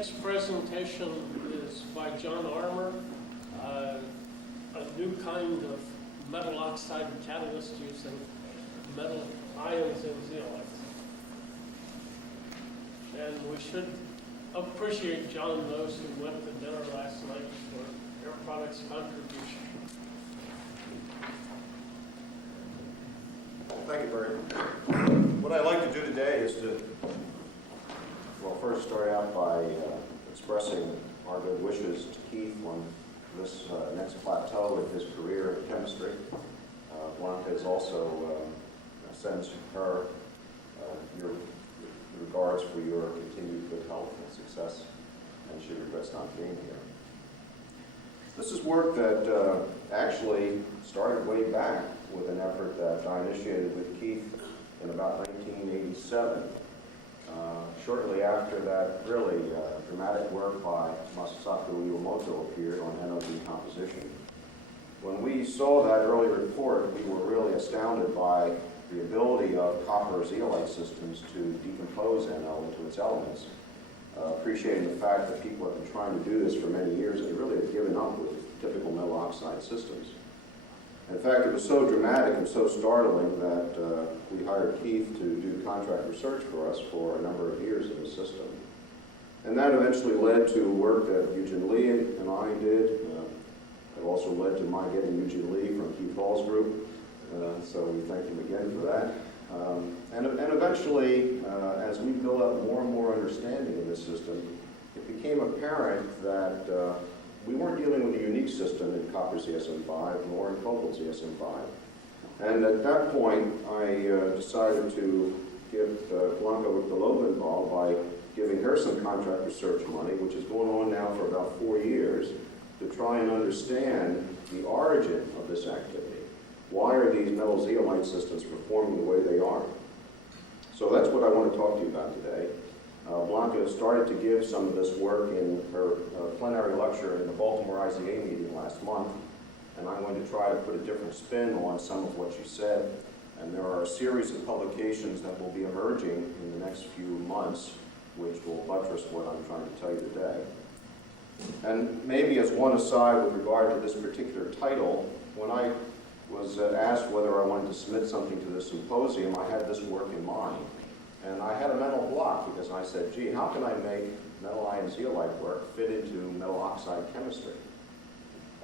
next presentation is by John Armour, a new kind of metal oxide catalyst using metal ions and zeolites. And we should appreciate John, those who went to dinner last night, for Air Products' contribution. Thank you, Barry. What I'd like to do today is to, well, first start out by expressing our good wishes to Keith on this next plateau in his career in chemistry. Blanca has also sends her your regards for your continued good health and success, and she regrets not being here. This is work that actually started way back with an effort that I initiated with Keith in about 1987. Shortly after that really dramatic work by Masasaku Iwamoto appeared on NO decomposition. When we saw that early report, we were really astounded by the ability of copper zeolite systems to decompose NO into its elements, appreciating the fact that people have been trying to do this for many years and they really have given up with typical metal oxide systems. In fact, it was so dramatic and so startling that we hired Keith to do contract research for us for a number of years in the system. And that eventually led to work that Eugene Lee and I did. It also led to my getting Eugene Lee from Keith Hall's group. So we thank him again for that. And eventually, as we built up more and more understanding of this system, it became apparent that we weren't dealing with a unique system in copper ZSM5 nor in cobalt ZSM5. And at that point, I decided to get Blanca Victorova involved by giving her some contract research money, which is going on now for about 4 years, to try and understand the origin of this activity. Why are these metal zeolite systems performing the way they are? So that's what I want to talk to you about today. Blanca started to give some of this work in her plenary lecture in the Baltimore IZA meeting last month, and I'm going to try to put a different spin on some of what she said. And there are a series of publications that will be emerging in the next few months, which will buttress what I'm trying to tell you today. And maybe as one aside with regard to this particular title, when I was asked whether I wanted to submit something to this symposium, I had this work in mind. And I had a mental block because I said, gee, how can I make metal ion zeolite work fit into metal oxide chemistry?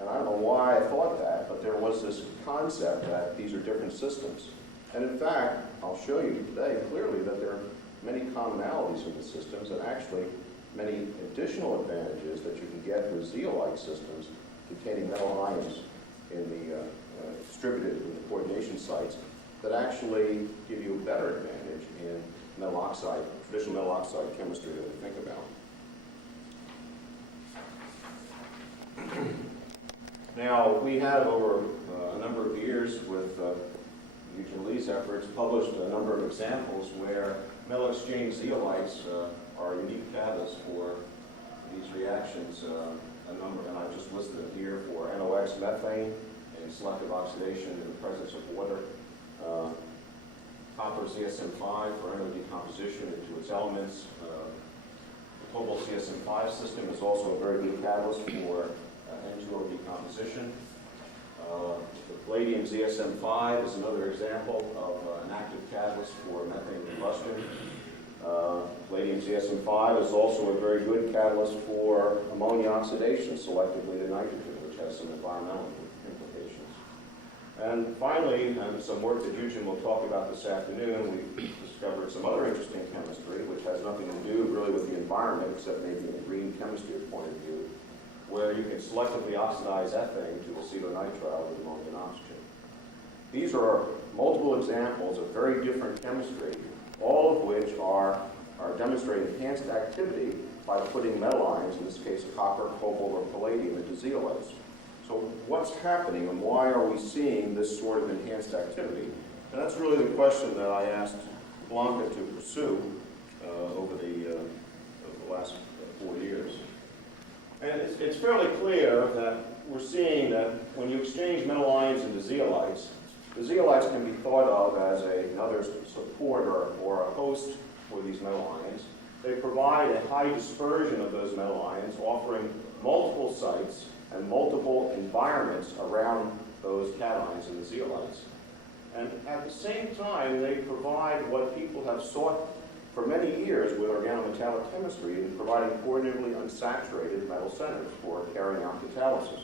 And I don't know why I thought that, but there was this concept that these are different systems. And in fact, I'll show you today clearly that there are many commonalities in the systems and actually many additional advantages that you can get with zeolite systems containing metal ions in the distributed in the coordination sites that actually give you a better advantage in metal oxide, traditional metal oxide chemistry that we think about. Now, we have over a number of years with Eugene Lee's efforts published a number of examples where metal exchange zeolites are unique catalysts for these reactions. A number, and I've just listed them here for NOx methane and selective oxidation in the presence of water. Copper ZSM5 for NO decomposition into its elements. The cobalt ZSM5 system is also a very good catalyst for N2O decomposition. The palladium ZSM5 is another example of an active catalyst for methane combustion. Palladium ZSM5 is also a very good catalyst for ammonia oxidation selectively to nitrogen, which has some environmental implications. And finally, some work that Eugene will talk about this afternoon, we discovered some other interesting chemistry, which has nothing to do really with the environment, except maybe in a green chemistry point of view, where you can selectively oxidize ethane to acetonitrile with ammonia and oxygen. These are multiple examples of very different chemistry, all of which are demonstrating enhanced activity by putting metal ions, in this case copper, cobalt, or palladium, into zeolites. So what's happening and why are we seeing this sort of enhanced activity? And that's really the question that I asked Blanca to pursue over the last 4 years. And it's fairly clear that we're seeing that when you exchange metal ions into zeolites, the zeolites can be thought of as another support or a host for these metal ions They provide a high dispersion of those metal ions, offering multiple sites and multiple environments around those cations and the zeolites. And at the same time, they provide what people have sought for many years with organometallic chemistry in providing coordinatively unsaturated metal centers for carrying out catalysis.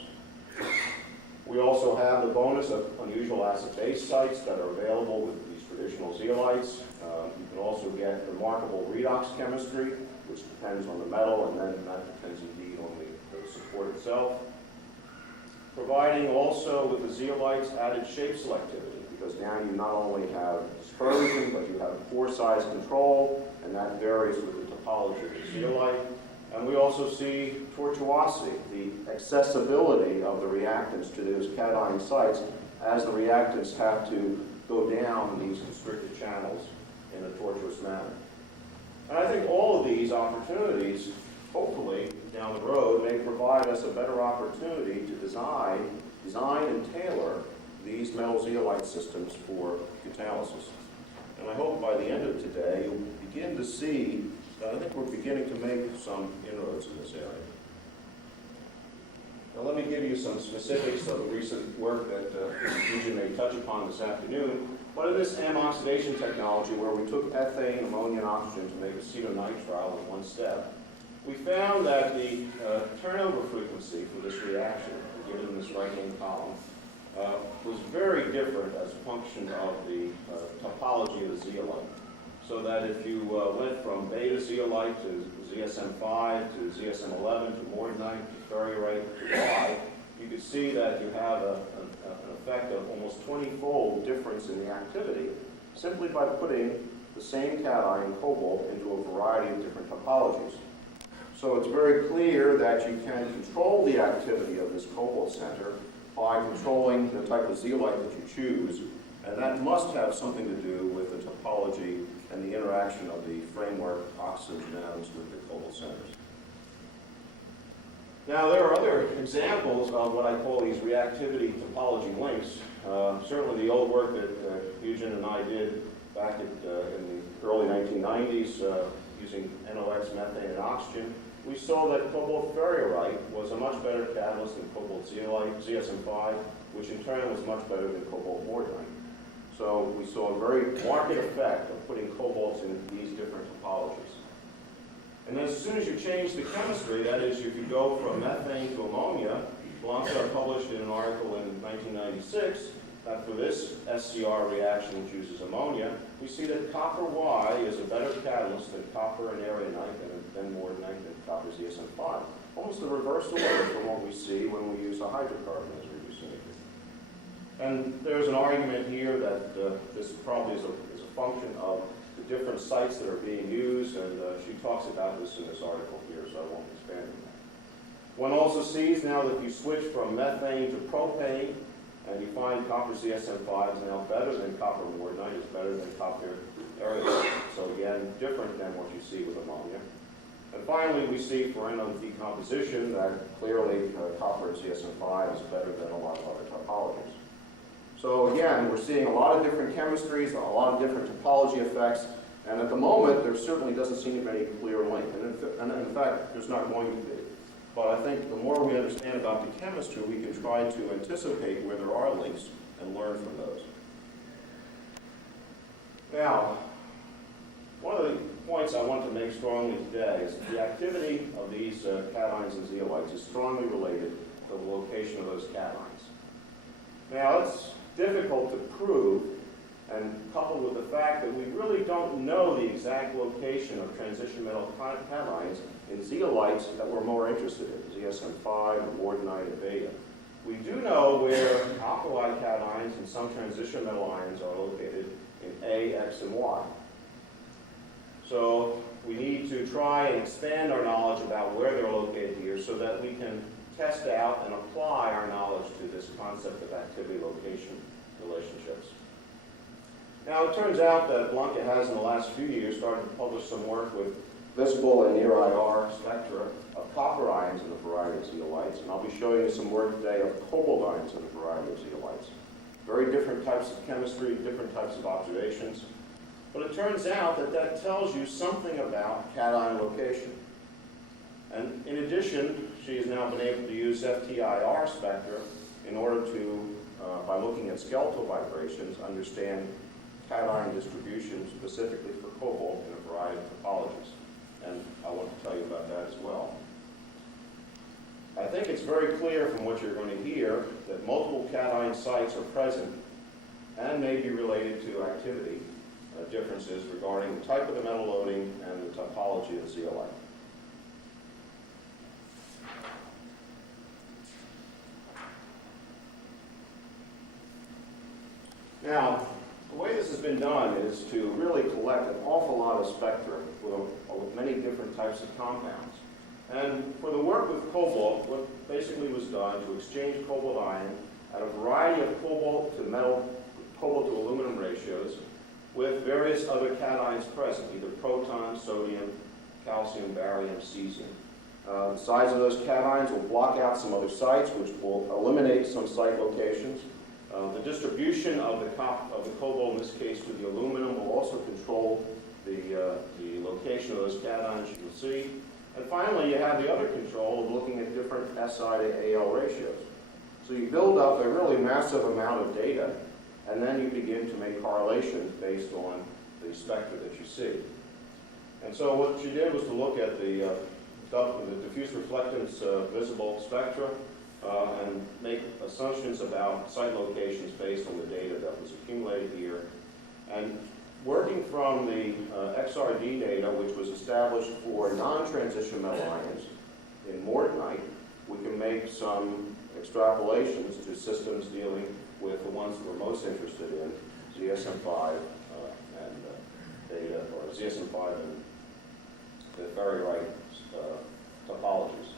We also have the bonus of unusual acid-base sites that are available with these traditional zeolites. You can also get remarkable redox chemistry, which depends on the metal, and then that depends indeed on the support itself. Providing also with the zeolites added shape selectivity, because now you not only have dispersion, but you have pore size control, and that varies with the topology of the zeolite. And we also see tortuosity, the accessibility of the reactants to those cation sites as the reactants have to go down these constricted channels in a tortuous manner. And I think all of these opportunities, hopefully down the road, may provide us a better opportunity to design and tailor these metal zeolite systems for catalysis. And I hope by the end of today, you'll begin to see that I think we're beginning to make some inroads in this area. Now let me give you some specifics of the recent work that Eugene may touch upon this afternoon. But in this M-oxidation technology, where we took ethane, ammonia, and oxygen to make acetonitrile in one step, we found that the turnover frequency for this reaction, given in this right-hand column, was very different as a function of the topology of the zeolite. So that if you went from beta zeolite to ZSM5 to ZSM11 to morganite to ferrierite to Y, you could see that you have an effect of almost 20-fold difference in the activity simply by putting the same cation, cobalt, into a variety of different topologies. So it's very clear that you can control the activity of this cobalt center by controlling the type of zeolite that you choose, and that must have something to do with the topology and the interaction of the framework oxygen atoms with the cobalt centers. Now, there are other examples of what I call these reactivity topology links. Certainly the old work that Eugene and I did back in the early 1990s using NOx, methane, and oxygen, we saw that cobalt ferrierite was a much better catalyst than cobalt zeolite, ZSM5, which in turn was much better than cobalt morganite. So we saw a very marked effect of putting cobalts in these different topologies. And then as soon as you change the chemistry, that is, if you go from methane to ammonia, Blanca published in an article in 1996 that for this SCR reaction which uses ammonia, we see that copper Y is a better catalyst than copper and aragonite and then morganite than copper ZSM5. Almost the reverse order from what we see when we use a hydrocarbon as reducing agent. And there's an argument here that this probably is a function of the different sites that are being used, and she talks about this in this article here, so I won't expand on that. One also sees now that if you switch from methane to propane, and you find copper ZSM5 is now better than copper morganite, is better than copper aragonite. So again, different than what you see with ammonia. And finally, we see for NO decomposition that clearly copper ZSM5 is better than a lot of other topologies. So again, we're seeing a lot of different chemistries, a lot of different topology effects, and at the moment, there certainly doesn't seem to be any clear link. And in fact, there's not going to be. But I think the more we understand about the chemistry, we can try to anticipate where there are links and learn from those. Now, one of the points I want to make strongly today is that the activity of these cations and zeolites is strongly related to the location of those cations. Now, it's difficult to prove, and coupled with the fact that we really don't know the exact location of transition metal cations in zeolites that we're more interested in, ZSM5, morganite, and beta. We do know where alkali cations and some transition metal ions are located in A, X, and Y. So we need to try and expand our knowledge about where they're located here so that we can test out and apply our knowledge to this concept of activity-location relationships. Now, it turns out that Blanca has, in the last few years, started to publish some work with visible and near IR spectra of copper ions in a variety of zeolites, and I'll be showing you some work today of cobalt ions in a variety of zeolites. Very different types of chemistry, different types of observations. But it turns out that that tells you something about cation location. And in addition, she has now been able to use FTIR spectra in order to, by looking at skeletal vibrations, understand cation distribution specifically for cobalt in a variety of topologies. And I want to tell you about that as well. I think it's very clear from what you're going to hear that multiple cation sites are present and may be related to activity differences regarding the type of the metal loading and the topology of the zeolite. Now, the way this has been done is to really collect an awful lot of spectra with many different types of compounds. And for the work with cobalt, what basically was done to exchange cobalt ion at a variety of cobalt to metal, cobalt to aluminum ratios with various other cations present, either proton, sodium, calcium, barium, cesium. The size of those cations will block out some other sites, which will eliminate some site locations. The distribution of the cobalt, in this case to the aluminum, will also control the location of those cations, you can see. And finally, you have the other control of looking at different SI to AL ratios. So you build up a really massive amount of data, and then you begin to make correlations based on the spectra that you see. And so what she did was to look at the diffuse reflectance visible spectra and make assumptions about site locations based on the data that was accumulated here. And working from the XRD data, which was established for non-transition metal ions in mortonite, we can make some extrapolations to systems dealing with the ones that we're most interested in, ZSM5 and data, or ZSM5 and the ferrite topologies.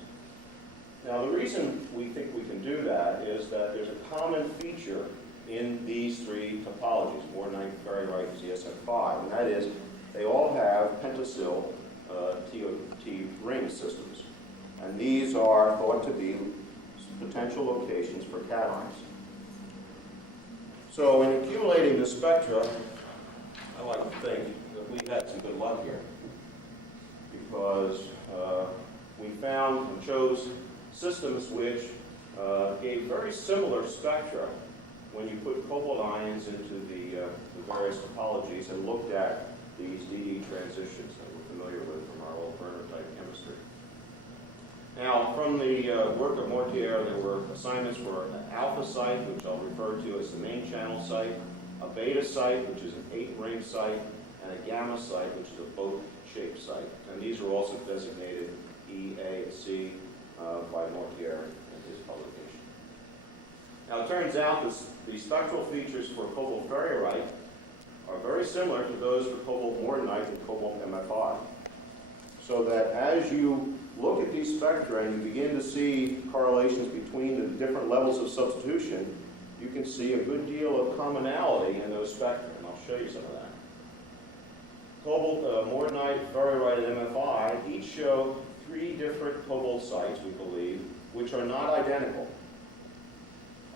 Now, the reason we think we can do that is that there's a common feature in these three topologies, mortonite, ferrite, and ZSM5, and that is they all have pentasyl TOT ring systems. And these are thought to be potential locations for cations. So in accumulating the spectra, I like to think that we had some good luck here, because we found and chose systems which gave very similar spectra when you put cobalt ions into the various topologies and looked at these DD transitions that we're familiar with from our old burner type chemistry. Now, from the work of Mortier, there were assignments for an alpha site, which I'll refer to as the main channel site, a beta site, which is an 8-ring site, and a gamma site, which is a boat-shaped site. And these are also designated E, A, and C by Mortier in his publication. Now, it turns out that the spectral features for cobalt ferrite are very similar to those for cobalt mortonite and cobalt MFI. So that as you look at these spectra and you begin to see correlations between the different levels of substitution, you can see a good deal of commonality in those spectra, and I'll show you some of that. Cobalt, mortonite, ferrite, and MFI each show 3 different cobalt sites, we believe, which are not identical.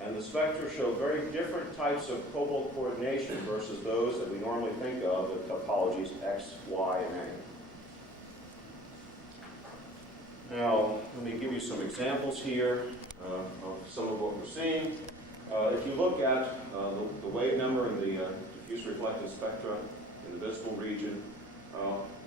And the spectra show very different types of cobalt coordination versus those that we normally think of with topologies X, Y, and A. Now, let me give you some examples here of some of what we're seeing. If you look at the wave number in the diffuse reflectance spectra in the visible region,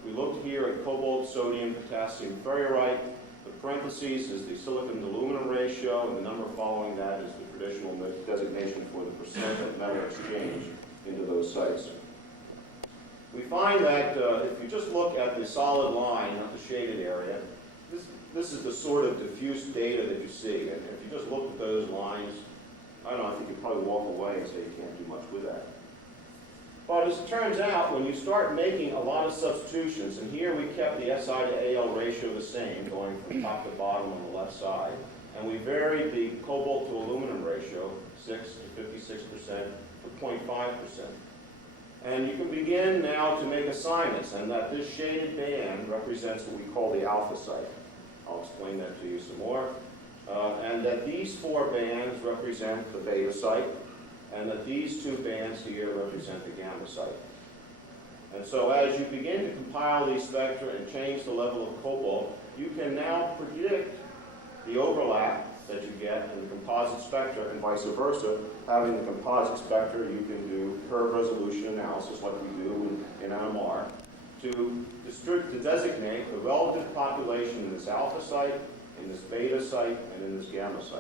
we looked here at cobalt, sodium, potassium, ferrite. The parentheses is the silicon to aluminum ratio, and the number following that is the traditional designation for the percent of metal exchange into those sites. We find that if you just look at the solid line, not the shaded area, this is the sort of diffuse data that you see. And if you just look at those lines, I don't know, I think you'd probably walk away and say you can't do much with that. But as it turns out, when you start making a lot of substitutions, and here we kept the SI to AL ratio the same, going from top to bottom on the left side, and we varied the cobalt to aluminum ratio, 6 to 56% to 0.5%. And you can begin now to make assignments, and that this shaded band represents what we call the alpha site. I'll explain that to you some more. And that these 4 bands represent the beta site, and that these 2 bands here represent the gamma site. And so as you begin to compile these spectra and change the level of cobalt, you can now predict the overlap that you get in the composite spectra, and vice versa. Having the composite spectra, you can do curve resolution analysis like we do in NMR to designate the relative population in this alpha site, in this beta site, and in this gamma site.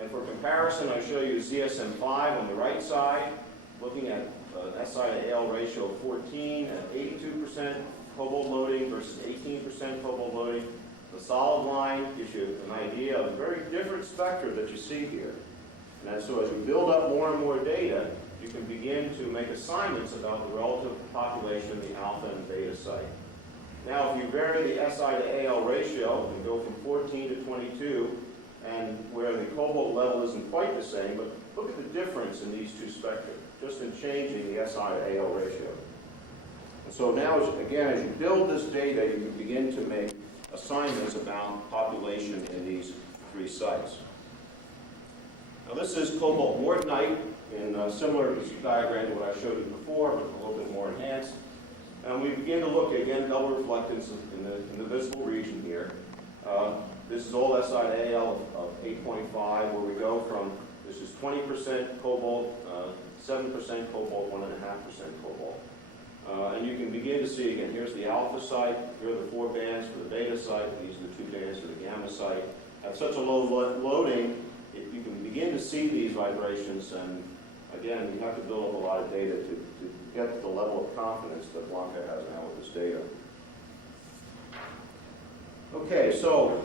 And for comparison, I show you ZSM5 on the right side, looking at an SI to AL ratio of 14 at 82% cobalt loading versus 18% cobalt loading. The solid line gives you an idea of a very different spectra that you see here. And so as you build up more and more data, you can begin to make assignments about the relative population of the alpha and beta site. Now, if you vary the SI to AL ratio and go from 14 to 22, and where the cobalt level isn't quite the same, but look at the difference in these two spectra, just in changing the SI to AL ratio. And so now, again, as you build this data, you can begin to make assignments about population in these three sites. Now, this is cobalt mortonite, in similar diagram to what I showed you before, but a little bit more enhanced. And we begin to look, again, double reflectance in the visible region here. This is old SI to AL of 8.5, where we go from, this is 20% cobalt, 7% cobalt, 1.5% cobalt. And you can begin to see, again, here's the alpha site, here are the 4 bands for the beta site, these are the 2 bands for the gamma site. At such a low loading, you can begin to see these vibrations, and again, you have to build up a lot of data to get to the level of confidence that Blanca has now with this data. Okay, so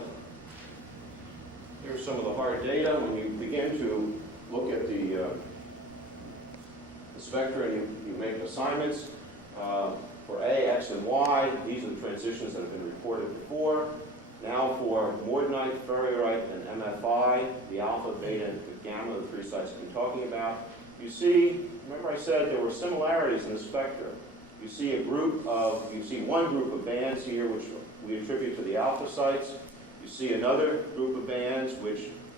here's some of the hard data. When you begin to look at the spectra and you make assignments, for A, X, and Y, these are the transitions that have been reported before. Now for mortonite, ferrite, and MFI, the alpha, beta, and gamma, the 3 sites I've been talking about, you see, remember I said there were similarities in the spectra. You see one group of bands here which we attribute to the alpha sites. You see another group of bands,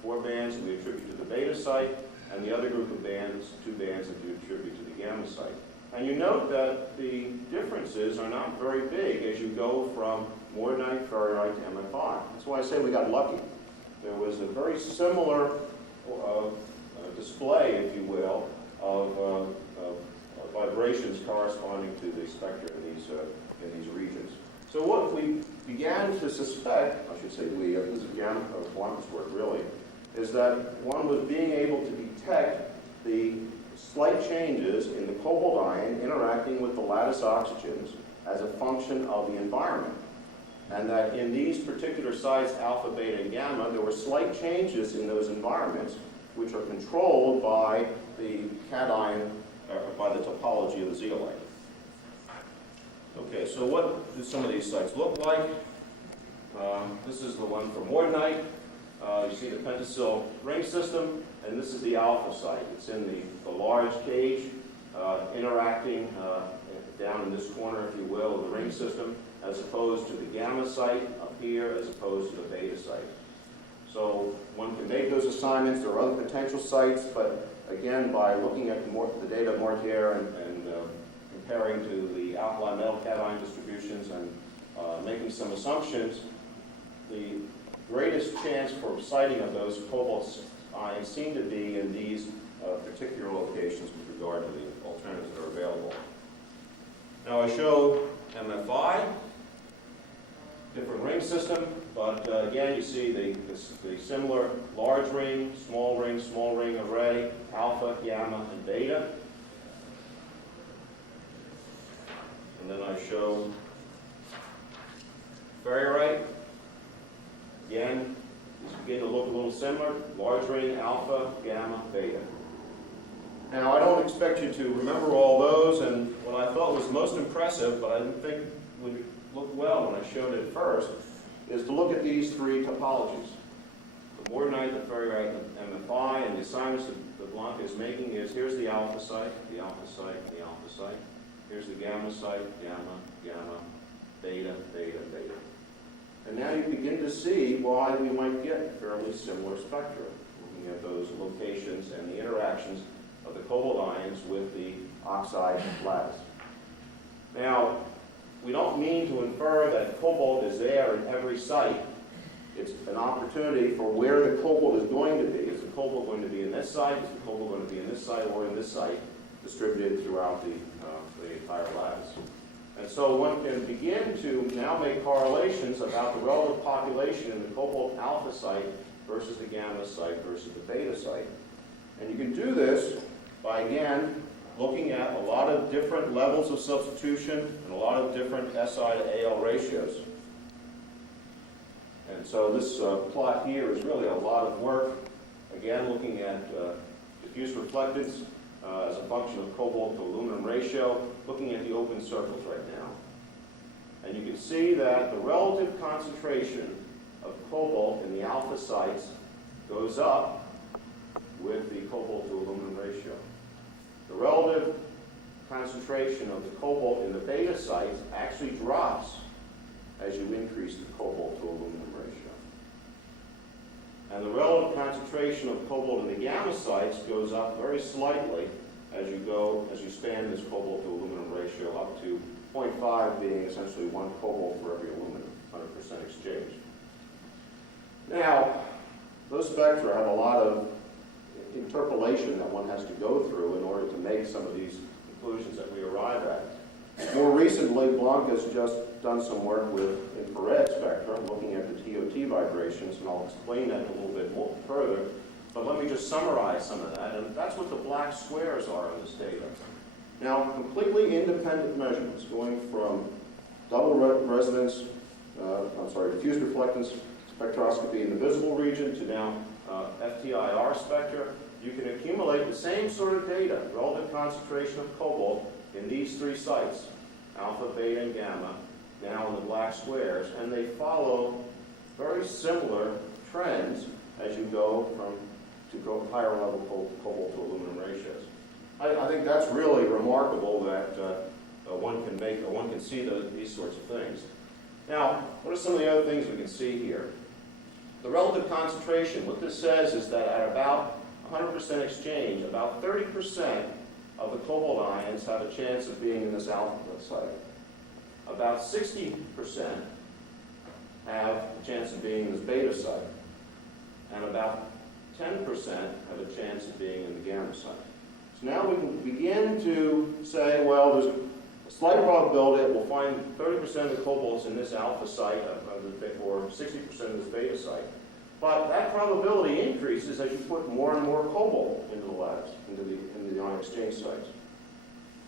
4 bands we attribute to the beta site, and the other group of bands, 2 bands that you attribute to the gamma site. And you note that the differences are not very big as you go from mortonite, ferrite to MFI. That's why I say we got lucky. There was a very similar display, if you will, of vibrations corresponding to the spectra in these regions. So what we began to suspect, I should say we, this is gamma Blanca's work really, is that one was being able to detect the slight changes in the cobalt ion interacting with the lattice oxygens as a function of the environment. And that in these particular sites, alpha, beta, and gamma, there were slight changes in those environments which are controlled by the cation, by the topology of the zeolite. Okay, so what do some of these sites look like? This is the one for mortonite. You see the pentacyl ring system, and this is the alpha site. It's in the large cage interacting down in this corner, if you will, of the ring system, as opposed to the gamma site up here, as opposed to the beta site. So one can make those assignments. There are other potential sites, but again, by looking at the data of Mortier and comparing to the alkali metal cation distributions and making some assumptions, the greatest chance for sighting of those cobalt ions seem to be in these particular locations with regard to the alternatives that are available. Now I show MFI, different ring system, but again you see the similar large ring, small ring array, alpha, gamma, and beta. And then I show ferrite. Again, these begin to look a little similar. Large ring, alpha, gamma, beta. Now, I don't expect you to remember all those, and what I thought was most impressive, but I didn't think would look well when I showed it first, is to look at these 3 topologies. The mortonite, the ferrite, and MFI, and the assignments that Blanca is making is, here's the alpha site, the alpha site, the alpha site. Here's the gamma site, gamma, gamma, beta, beta, beta. And now you begin to see why we might get fairly similar spectra, looking at those locations and the interactions of the cobalt ions with the oxide lattice. Now, we don't mean to infer that cobalt is there in every site. It's an opportunity for where the cobalt is going to be. Is the cobalt going to be in this site? Is the cobalt going to be in this site or in this site, distributed throughout the entire lattice? And so one can begin to now make correlations about the relative population in the cobalt alpha site versus the gamma site versus the beta site. And you can do this by, again, looking at a lot of different levels of substitution and a lot of different SI to AL ratios. And so this plot here is really a lot of work, again, looking at diffuse reflectance as a function of cobalt to aluminum ratio, looking at the open circles right now. And you can see that the relative concentration of cobalt in the alpha sites goes up with the cobalt to aluminum ratio. The relative concentration of the cobalt in the beta sites actually drops as you increase the cobalt to aluminum ratio. And the relative concentration of cobalt in the gamma sites goes up very slightly as you span this cobalt to aluminum ratio up to 0.5 being essentially 1 cobalt for every aluminum, 100% exchange. Now, those spectra have a lot of interpolation that one has to go through in order to make some of these conclusions that we arrive at. More recently, Blanc has just done some work with infrared spectrum, looking at the TOT vibrations, and I'll explain that a little bit more further. But let me just summarize some of that, and that's what the black squares are in this data. Now, completely independent measurements going from double resonance, diffuse reflectance spectroscopy in the visible region to now FTIR spectra. You can accumulate the same sort of data, relative concentration of cobalt in these 3 sites, alpha, beta, and gamma, now in the black squares, and they follow very similar trends as you go to higher level cobalt to aluminum ratios. I think that's really remarkable that one can see these sorts of things. Now, what are some of the other things we can see here? The relative concentration, what this says is that at about 100% exchange, about 30% of the cobalt ions have a chance of being in this alpha site. About 60% have a chance of being in this beta site. And about 10% have a chance of being in the gamma site. So now we can begin to say, well, there's a slight probability that we'll find 30% of the cobalts in this alpha site or 60% in this beta site. But that probability increases as you put more and more cobalt into the labs, into the ion exchange sites.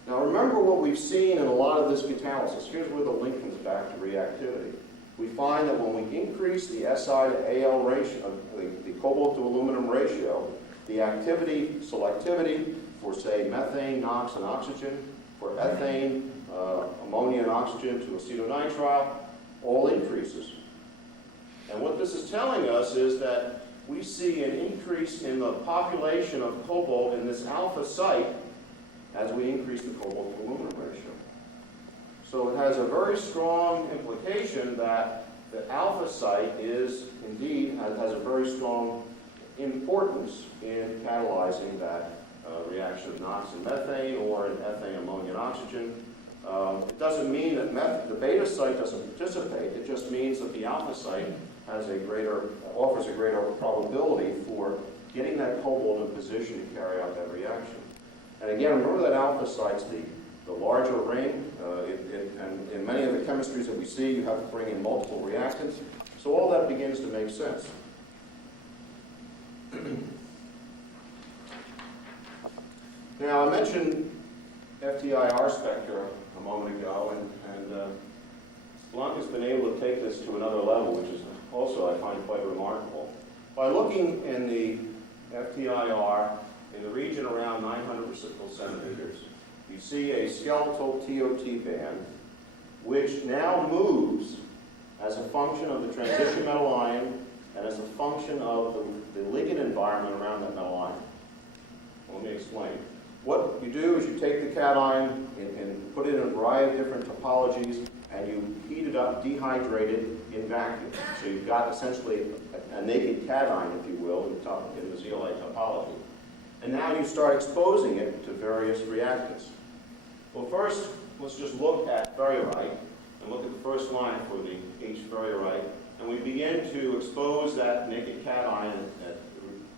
Now remember what we've seen in a lot of this catalysis. Here's where the link comes back to reactivity. We find that when we increase the SI to AL ratio, the cobalt to aluminum ratio, the activity, selectivity for, say, methane, NOx, and oxygen, for ethane, ammonia, and oxygen to acetonitrile, all increases. And what this is telling us is that we see an increase in the population of cobalt in this alpha site as we increase the cobalt to aluminum ratio. So it has a very strong implication that the alpha site is indeed has a very strong importance in catalyzing that reaction of NOx and methane or in ethane, ammonia, and oxygen. It doesn't mean that the beta site doesn't participate. It just means that the alpha site offers a greater probability for getting that cobalt in position to carry out that reaction. And again, remember that alpha site's the larger ring, and in many of the chemistries that we see, you have to bring in multiple reactants. So all that begins to make sense. Now, I mentioned FTIR spectra a moment ago, and Blanc has been able to take this to another level, which is also, I find, quite remarkable. By looking in the FTIR in the region around 900 reciprocal centimeters, you see a skeletal TOT band, which now moves as a function of the transition metal ion and as a function of the ligand environment around that metal ion. Let me explain. What you do is you take the cation and put it in a variety of different topologies, and you heat it up, dehydrate it in vacuum. So you've got essentially a naked cation, if you will, in the zeolite topology. And now you start exposing it to various reactants. Well, first, let's just look at ferrite and look at the first line for the H ferrite, and we begin to expose that naked cation,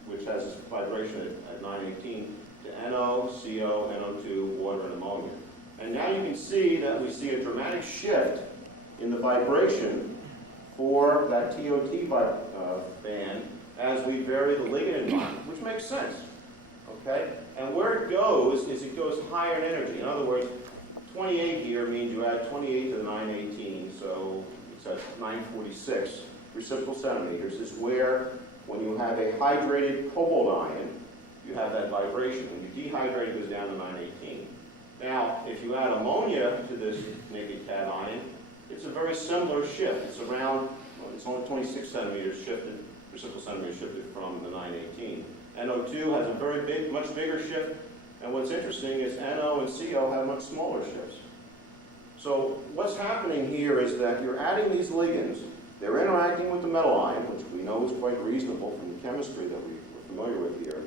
which has this vibration at 918, to NO, CO, NO2, water, and ammonia. And now you can see that we see a dramatic shift in the vibration for that TOT band as we vary the ligand environment, which makes sense. Okay? And where it goes is it goes higher in energy. In other words, 28 here means you add 28 to the 918, so it's at 946 reciprocal centimeters, is where, when you have a hydrated cobalt ion, you have that vibration. When you dehydrate, it goes down to 918. Now, if you add ammonia to this naked cation, it's a very similar shift. It's around, well, it's only 26 centimeters shifted, reciprocal centimeters shifted from the 918. NO2 has a very big, much bigger shift, and what's interesting is NO and CO have much smaller shifts. So what's happening here is that you're adding these ligands, they're interacting with the metal ion, which we know is quite reasonable from the chemistry that we're familiar with here,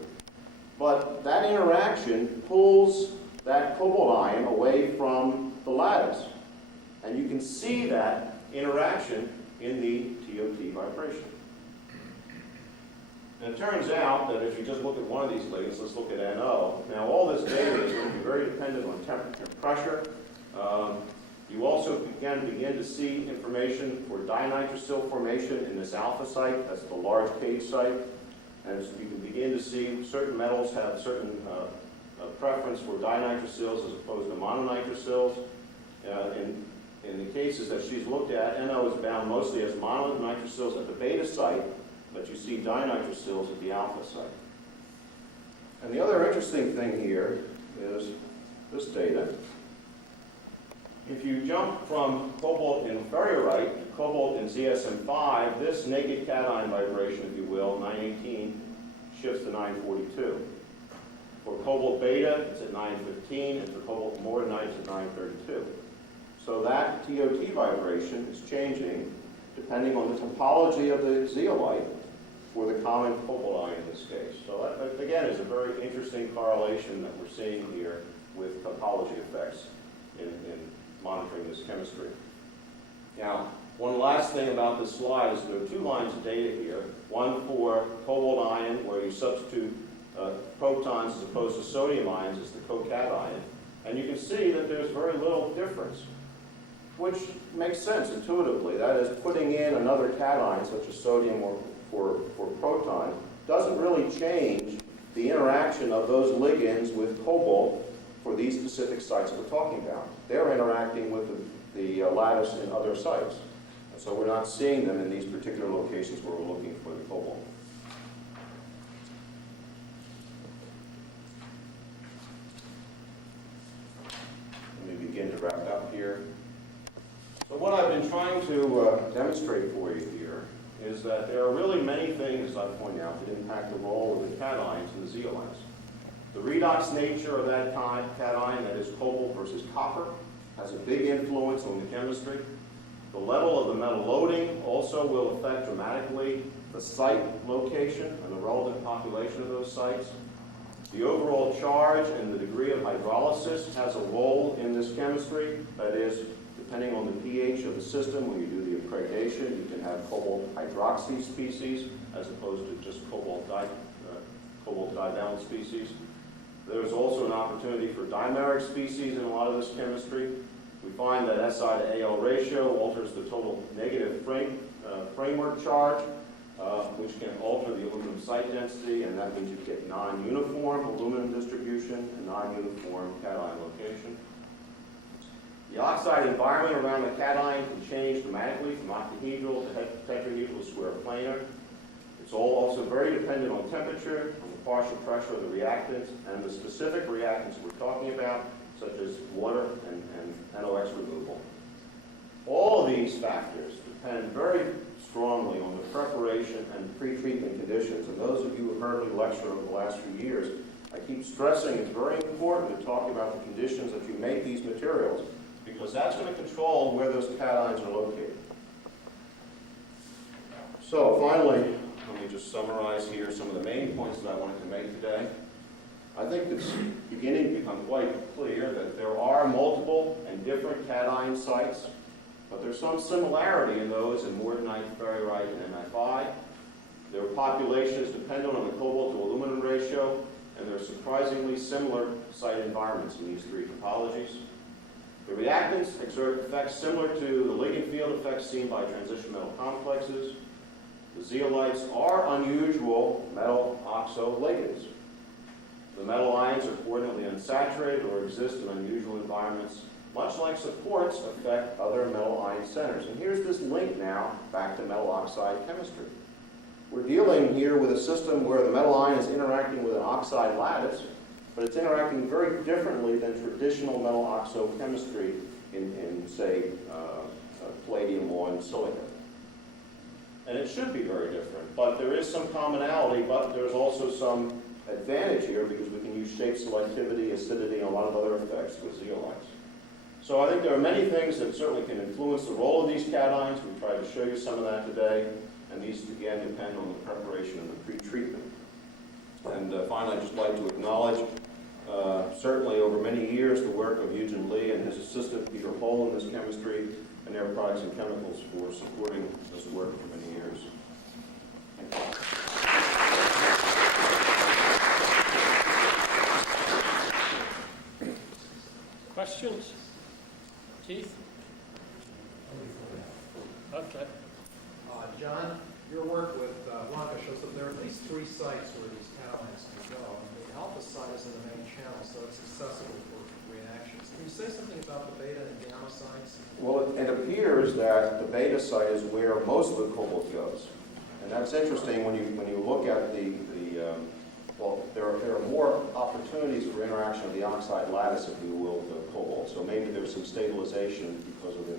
but that interaction pulls that cobalt ion away from the lattice. And you can see that interaction in the TOT vibration. And it turns out that if you just look at one of these ligands, let's look at NO. Now all this data is going to be very dependent on temperature and pressure. You also begin to see information for dinitrosyl formation in this alpha site. That's the large cage site. And you can begin to see certain metals have certain preference for dinitrosyls as opposed to mononitrosyls. In the cases that she's looked at, NO is bound mostly as mononitrosyls at the beta site, but you see dinitrosyls at the alpha site. And the other interesting thing here is this data. If you jump from cobalt in ferrite to cobalt in ZSM5, this naked cation vibration, if you will, 918, shifts to 942. For cobalt beta, it's at 915, and for cobalt morganite, it's at 932. So that TOT vibration is changing depending on the topology of the zeolite for the common cobalt ion in this case. So that, again, is a very interesting correlation that we're seeing here with topology effects in monitoring this chemistry. Now, one last thing about this slide is there are two lines of data here. One for cobalt ion, where you substitute protons as opposed to sodium ions as the co-cation. And you can see that there's very little difference, which makes sense intuitively. That is, putting in another cation, such as sodium or for proton, doesn't really change the interaction of those ligands with cobalt for these specific sites we're talking about. They're interacting with the lattice in other sites. And so we're not seeing them in these particular locations where we're looking for the cobalt. Let me begin to wrap up here. So what I've been trying to demonstrate for you here is that there are really many things, as I point out, that impact the role of the cations and the zeolites. The redox nature of that cation, that is cobalt versus copper, has a big influence on the chemistry. The level of the metal loading also will affect dramatically the site location and the relevant population of those sites. The overall charge and the degree of hydrolysis has a role in this chemistry. That is, depending on the pH of the system, when you do the accretion, you can have cobalt hydroxy species as opposed to just cobalt divalent species. There's also an opportunity for dimeric species in a lot of this chemistry. We find that SI to AL ratio alters the total negative framework charge, which can alter the aluminum site density, and that means you get non-uniform aluminum distribution and non-uniform cation location. The oxide environment around the cation can change dramatically from octahedral to tetrahedral to square planar. It's all also very dependent on temperature, on the partial pressure of the reactants, and the specific reactants we're talking about, such as water and NOx removal. All of these factors depend very strongly on the preparation and pre-treatment conditions. And those of you who have heard me lecture over the last few years, I keep stressing it's very important to talk about the conditions that you make these materials, because that's going to control where those cations are located. So finally, let me just summarize here some of the main points that I wanted to make today. I think it's beginning to become quite clear that there are multiple and different cation sites, but there's some similarity in those in morganite, ferrite, and MFI. Their populations dependent on the cobalt to aluminum ratio, and there are surprisingly similar site environments in these three topologies. The reactants exert effects similar to the ligand field effects seen by transition metal complexes. The zeolites are unusual metal oxo ligands. The metal ions are coordinately unsaturated or exist in unusual environments, much like supports affect other metal ion centers. And here's this link now back to metal oxide chemistry. We're dealing here with a system where the metal ion is interacting with an oxide lattice, but it's interacting very differently than traditional metal oxo chemistry in say, palladium-1 silicon. And it should be very different, but there is some commonality, but there's also some advantage here because we can use shape selectivity, acidity, and a lot of other effects with zeolites. So I think there are many things that certainly can influence the role of these cations. We tried to show you some of that today, and these, again, depend on the preparation and the pre-treatment. And finally, I'd just like to acknowledge, certainly over many years, the work of Eugen Lee and his assistant Peter Hole in this chemistry and Air Products and Chemicals for supporting this work for many years. Questions? Keith? Okay. John, your work with Blanca shows that there are at least 3 sites where these cations can go. And the alpha site is in the main channel, so it's accessible for reactions. Can you say something about the beta and gamma sites? Well, it appears that the beta site is where most of the cobalt goes. And that's interesting when you look at well, there are more opportunities for interaction of the oxide lattice, if you will, with the cobalt. So maybe there's some stabilization because of the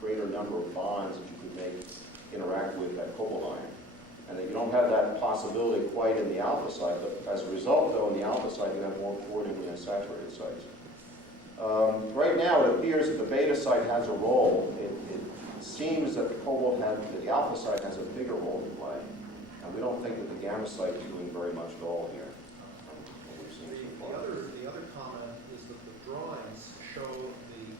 greater number of bonds that you could make interact with that cobalt ion. And that you don't have that possibility quite in the alpha site, but as a result, though, in the alpha site, you have more coordinately unsaturated sites. Right now, it appears that the beta site has a role. It seems that the alpha site has a bigger role to play. And we don't think that the gamma site is doing very much at all here. The other comment is that the drawings show the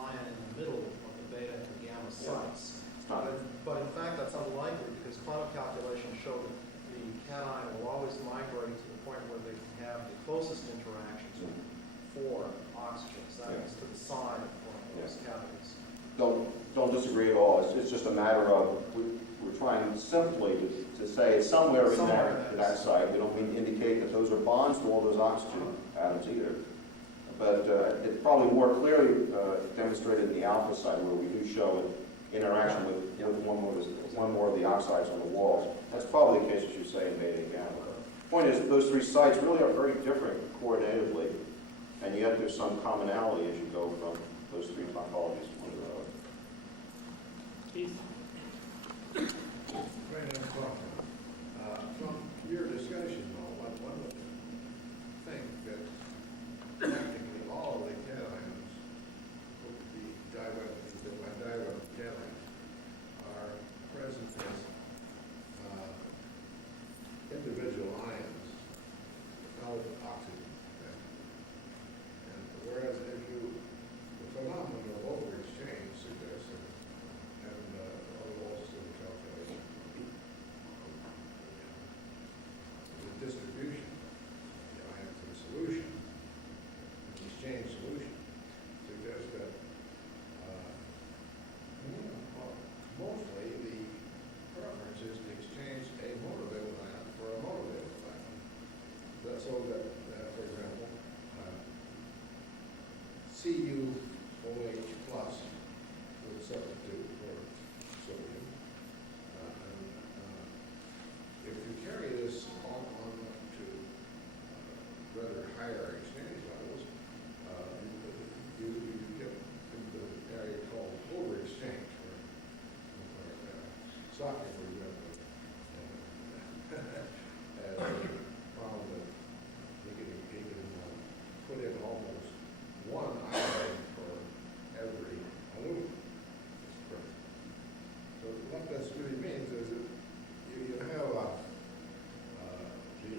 ion in the middle of the beta and the gamma sites. But in fact, that's unlikely because quantum calculations show that the cation will always migrate to the point where they can have the closest interactions with 4 oxygens, that is to the side of one of those cavities. Don't disagree at all. It's just a matter of we're trying simply to say it's somewhere in that site. We don't mean to indicate that those are bonds to all those oxygen atoms either. But it's probably more clearly demonstrated in the alpha site where we do show interaction with one more of the oxides on the walls. That's probably the case, as you say, in beta and gamma. The point is that those 3 sites really are very different coordinatively, and yet there's some commonality as you go from those 3 topologies to one to the other. Keith? From your discussion, though, one would think that practically all of the cations, the divalent cations, are present as individual ions without oxygen. And whereas the phenomenon of overexchange suggests that, and also the calculation the distribution of the ions in solution, the exchange solution, suggests that mostly the preference is to exchange a monovalent ion for a monovalent ion. That's so that, for example, CuOH plus would substitute for sodium. If you carry this on to rather higher exchange levels, you get into the area called overexchange, where soccer, for example, has found that you can put in almost 1 ion for every aluminum. So what this really means is that you have the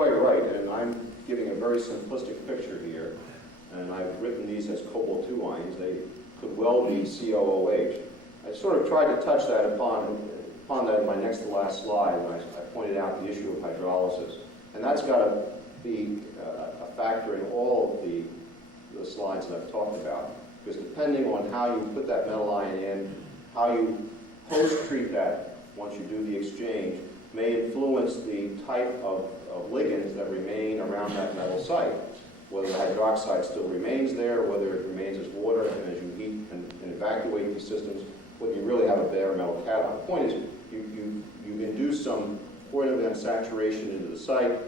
quite right, and I'm giving a very simplistic picture here, and I've written these as cobalt-2 ions. They could well be COOH. I sort of tried to touch that upon that in my next to last slide when I pointed out the issue of hydrolysis. And that's got to be a factor in all of the slides that I've talked about, because depending on how you put that metal ion in, how you post-treat that once you do the exchange, may influence the type of ligands that remain around that metal site, whether the hydroxide still remains there, whether it remains as water, and as you heat and evacuate these systems, whether you really have a bare metal cation. The point is, you induce some point of unsaturation into the site.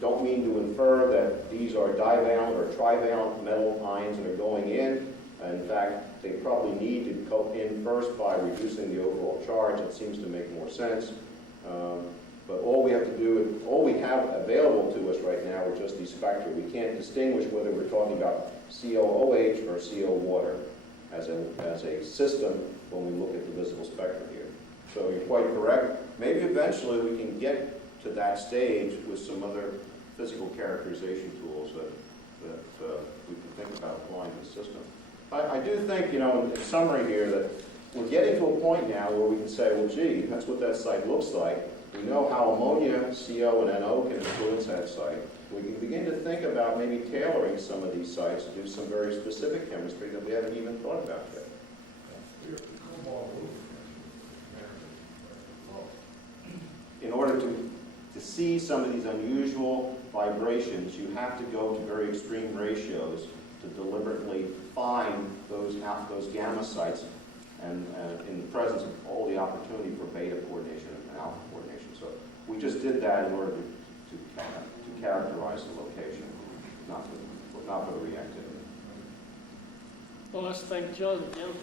Don't mean to infer that these are divalent or trivalent metal ions that are going in. In fact, they probably need to go in first by reducing the overall charge. It seems to make more sense. But all we have to do, all we have available to us right now are just these factors. We can't distinguish whether we're talking about COOH or CO water as a system when we look at the visible spectrum here. So you're quite correct. Maybe eventually we can get to that stage with some other physical characterization tools that we can think about applying to the system. I do think, in summary here, that we're getting to a point now where we can say, well, gee, that's what that site looks like. We know how ammonia, CO, and NO can influence that site. We can begin to think about maybe tailoring some of these sites to do some very specific chemistry that we haven't even thought about yet. In order to see some of these unusual vibrations, you have to go to very extreme ratios to deliberately find those gamma sites and in the presence of all the opportunity for beta coordination and alpha coordination. So we just did that in order to characterize the location, not for the reactivity. Well, let's thank John again.